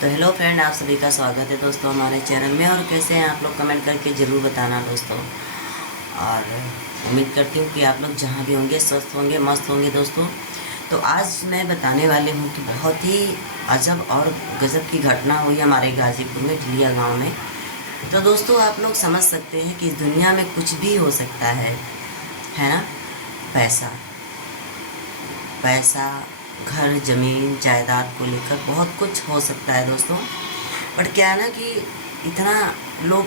तो hello friend, आप सभी का स्वागत है दोस्तों हमारे चैनल में। और कैसे हैं आप लोग, कमेंट करके ज़रूर बताना दोस्तों। और उम्मीद करती हूँ कि आप लोग जहाँ भी होंगे स्वस्थ होंगे, मस्त होंगे दोस्तों। तो आज मैं बताने वाली हूँ कि बहुत ही अजब और गजब की घटना हुई हमारे गाजीपुर में ढिलिया गाँव में। तो दोस्तों आप लोग समझ सकते हैं कि इस दुनिया में कुछ भी हो सकता है ना। पैसा पैसा घर ज़मीन जायदाद को लेकर बहुत कुछ हो सकता है दोस्तों। बट क्या है ना कि इतना लोग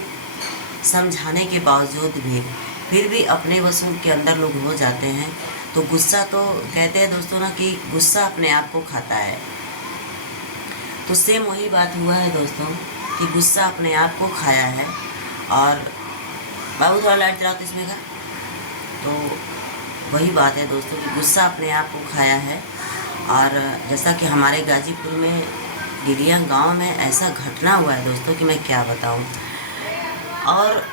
समझाने के बावजूद भी फिर भी अपने वसूल के अंदर लोग हो जाते हैं। तो गुस्सा, तो कहते हैं दोस्तों ना कि गुस्सा अपने आप को खाता है। तो सेम वही बात हुआ है दोस्तों कि गुस्सा अपने आप को खाया है। और बाबू थोड़ा लाइट चलाओ तो इसमें का। तो वही बात है दोस्तों कि गुस्सा अपने आप को खाया है। और जैसा कि हमारे गाजीपुर में ढिलिया गांव में ऐसा घटना हुआ है दोस्तों कि मैं क्या बताऊं। और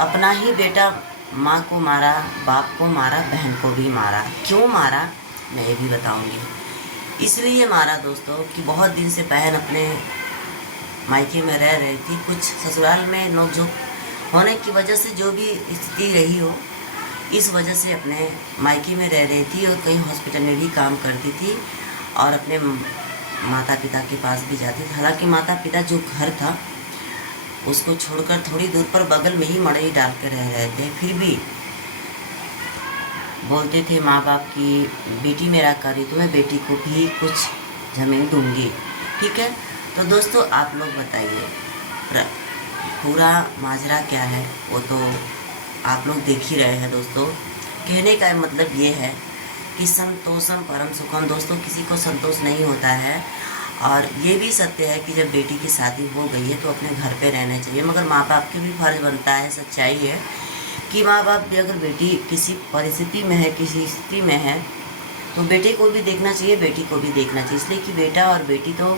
अपना ही बेटा माँ को मारा, बाप को मारा, बहन को भी मारा। क्यों मारा मैं ये भी बताऊंगी। इसलिए मारा दोस्तों कि बहुत दिन से बहन अपने मायके में रह रही थी। कुछ ससुराल में नोकझोंक होने की वजह से जो भी स्थिति रही हो, इस वजह से अपने मायके में रह रही थी और कहीं हॉस्पिटल में भी काम करती थी और अपने माता पिता के पास भी जाती थी। हालांकि माता पिता जो घर था उसको छोड़कर थोड़ी दूर पर बगल में ही मड़ई डाल कर रह रहे थे, फिर भी बोलते थे माँ बाप की बेटी मेरा करी तो मैं बेटी को भी कुछ ज़मीन दूंगी। ठीक है, तो दोस्तों आप लोग बताइए पूरा माजरा क्या है वो तो आप लोग देख ही रहे हैं दोस्तों। कहने का मतलब ये है कि संतोषम परम सुखम दोस्तों, किसी को संतोष नहीं होता है। और ये भी सत्य है कि जब बेटी की शादी हो गई है तो अपने घर पे रहना चाहिए, मगर माँ बाप के भी फर्ज बनता है। सच्चाई है कि माँ बाप भी अगर बेटी किसी परिस्थिति में है, किसी स्थिति में है, तो बेटे को भी देखना चाहिए, बेटी को भी देखना चाहिए। इसलिए कि बेटा और बेटी तो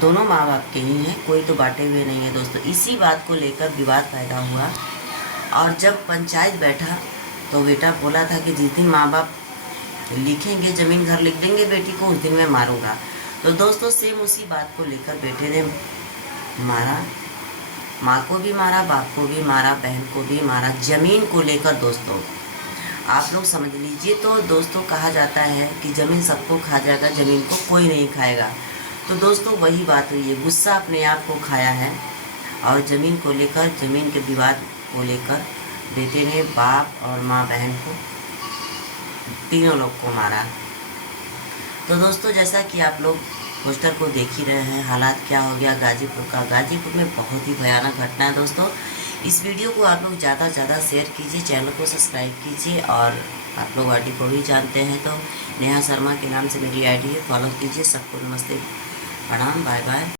दोनों माँ बाप के ही हैं, कोई तो बांटे हुए नहीं है दोस्तों। इसी बात को लेकर विवाद पैदा हुआ। और जब पंचायत बैठा तो बेटा बोला था कि जिस दिन माँ बाप लिखेंगे, ज़मीन घर लिख देंगे बेटी को, उस दिन मैं मारूंगा। तो दोस्तों सेम उसी बात को लेकर बेटे ने मारा, माँ को भी मारा, बाप को भी मारा, बहन को भी मारा, ज़मीन को लेकर दोस्तों। आप लोग समझ लीजिए। तो दोस्तों कहा जाता है कि ज़मीन सबको खा जाएगा, ज़मीन को कोई नहीं खाएगा। तो दोस्तों वही बात हुई है, गुस्सा अपने आप को खाया है। और ज़मीन को लेकर, ज़मीन के विवाद को लेकर बेटे ने बाप और माँ बहन को, तीनों लोग को मारा। तो दोस्तों जैसा कि आप लोग पोस्टर को देख ही रहे हैं, हालात क्या हो गया गाजीपुर का। गाजीपुर में बहुत ही भयानक घटना है दोस्तों। इस वीडियो को आप लोग ज़्यादा से ज़्यादा शेयर कीजिए, चैनल को सब्सक्राइब कीजिए। और आप लोग आईडी को भी जानते हैं तो नेहा शर्मा के नाम से मेरी आईडी है, फॉलो कीजिए। सबको नमस्ते, प्रणाम, बाय बाय।